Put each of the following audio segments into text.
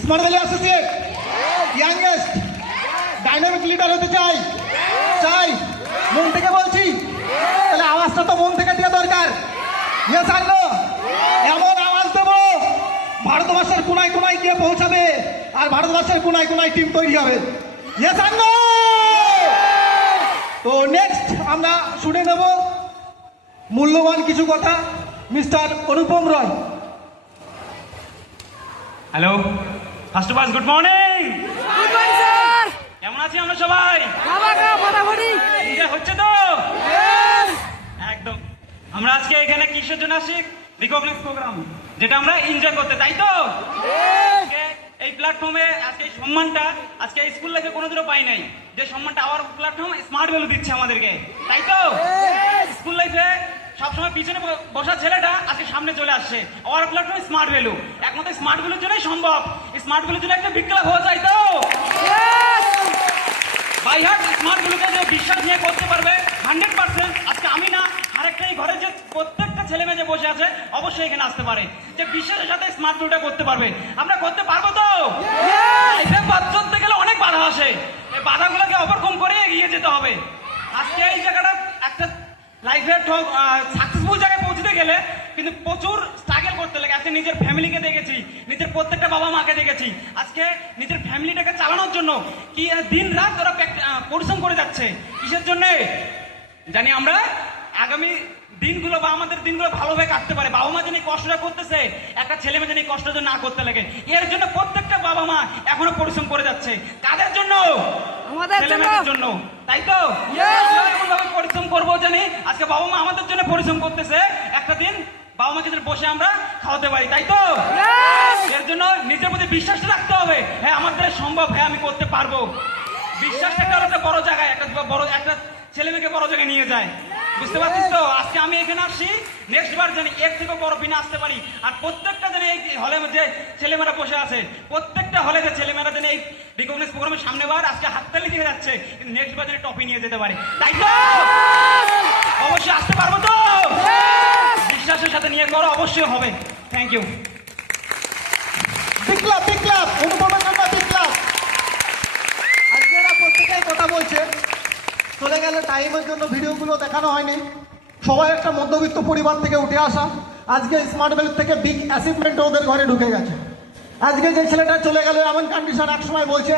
Smart valley associate youngest dynamic leader হতে চাই চাই মন থেকে বলছি, তাহলে আওয়াজটা তো মন থেকে দেওয়া দরকার। ইয়েস আর নো? এমন আওয়াজ দেবো ভারতবর্ষের কোনায় কোনায় গিয়ে পৌঁছাবে, আর ভারতবর্ষের কোনায় কোনায় টিম তৈরি হবে। ইয়েস আর নো? তো নেক্সট আমরা শুনে নেব মূল্যবান কিছু কথা mister Anupam Roy. Hello first of all good morning. Good morning sir. কেমন আছি আমরা সবাই? ফাটাফাটি এনজয় হচ্ছে তো? একদম। আমরা আজকে এখানে কিসের জন্য আসি? রিকগনাইজ প্রোগ্রাম, যেটা আমরা এনজয় করতে, তাই তো? আজকে এই প্ল্যাটফর্মে আজকে এই সম্মানটা আজকে স্কুল লাইফে কোনোদিনও পাই নাই, যে সম্মানটা আওয়ার প্ল্যাটফর্ম স্মার্ট ভ্যালু দিচ্ছে আমাদেরকে, তাই তো? স্কুল লাইফে সবসময় পিছনে বসা ছেলেটা আজকে সামনে চলে আসছে। আওয়ার প্ল্যাটফর্ম স্মার্ট ভ্যালু, একমাত্র স্মার্ট ভ্যালুর জন্যই সম্ভব। স্মার্ট ভ্যালুর জন্য একটা বিপ্লব হওয়া যায় তো? বাই হার্ট স্মার্ট ভ্যালুকে যে বিশ্বাস নিয়ে করতে পারবে 100%, আজকে আমি না আরেকটা এই ঘরে যে প্রত্যেকটা ছেলে মেয়ে যে বসে আছে অবশ্যই এখানে আসতে পারে, যে বিশ্বাসের সাথে স্মার্ট ভ্যালুটা করতে পারবে। আমরা করতে পারবো তো? লাইফে পথ চলতে গেলে অনেক বাধা আসে, এই বাধাগুলোকে ওভারকাম করে এগিয়ে যেতে হবে। আজকে এই জায়গাটা একটা লাইফের সাকসেসফুল জায়গায় পৌঁছতে গেলে কিন্তু প্রচুর স্ট্রাগল করতে লাগে। আজকে নিজের ফ্যামিলিকে দেখেছি, নিজের প্রত্যেকটা বাবা মাকে দেখেছি, আজকে নিজের ফ্যামিলিটাকে চালানোর জন্য কি দিন রাত ওরা পরিশ্রম করে যাচ্ছে। কিসের জন্য? জানি আমরা আগামী দিনগুলো বা আমাদের দিনগুলো ভালোভাবে কাটতে পারে। বাবা মা যেন কষ্টটা করতেছে, একটা ছেলে মেয়ে যেন কষ্ট না করতে লাগে, এর জন্য প্রত্যেকটা বাবা মা এখনো পরিশ্রম করে যাচ্ছে। কাদের জন্য? ছেলেমেয়েদের জন্য, তাই তো? এমন ভাবে পরিশ্রম করবো জানি আজকে বাবা মা আমাদের জন্য পরিশ্রম করতেছে, একটা দিন বাবা মাকে বসে আমরা খাওয়াতে পারি, তাই তো? এর জন্য নিজের প্রতি বিশ্বাসটা রাখতে হবে, হ্যাঁ আমার দ্বারা সম্ভব, হ্যাঁ আমি করতে পারবো। বিশ্বাসটা একটা বড় জায়গায়, একটা ছেলে মেয়েকে বড় জায়গায় নিয়ে যায়, বুঝতে পারছিস তো? আজকে আমি এখানে আসছি, নেক্সট বার জানি এর থেকে বড় বিনা আসতে পারি। আর প্রত্যেকটা জানি এই হলে যে ছেলেমেয়েরা বসে আছে, প্রত্যেকটা হলে যে ছেলেমেয়েরা জানি এই রিকগনাইজ প্রোগ্রামের সামনে বার আজকে হাততালি দিয়ে যাচ্ছে, কিন্তু নেক্সট বার জানি টপি নিয়ে যেতে পারে, তাই তো? অবশ্যই আসতে পারবো তো? বিশ্বাসের সাথে নিয়ে করো, অবশ্যই হবে। Thank you. বিপ্লব অনুপমের জন্য বিপ্লব। আজকে এরা প্রত্যেকেই কথা বলছে, চলে গেলে টাইমের জন্য ভিডিওগুলো দেখানো হয়নি। সবাই একটা মধ্যবিত্ত পরিবার থেকে উঠে আসা, আজকে স্মার্ট ভ্যালু থেকে বিগ অ্যাচিভমেন্ট ওদের ঘরে ঢুকে গেছে। আজকে যে ছেলেটা চলে গেল এমন কন্ডিশন, এক সময় বলছে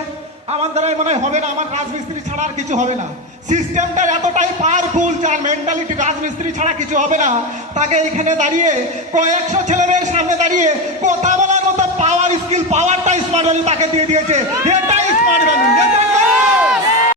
আমার দ্বারাই মনে হবে না, আমার রাজমিস্ত্রি ছাড়া আর কিছু হবে না। সিস্টেমটা এতটাই পাওয়ারফুল, যার মেন্টালিটি রাজমিস্ত্রি ছাড়া কিছু হবে না, তাকে এখানে দাঁড়িয়ে কয়েকশো ছেলেমেয়ের সামনে দাঁড়িয়ে কথা বলার মতো পাওয়ার স্কিল, পাওয়ারটাই স্মার্ট ভ্যালু তাকে দিয়ে দিয়েছে। এটাই স্মার্ট ভ্যালু।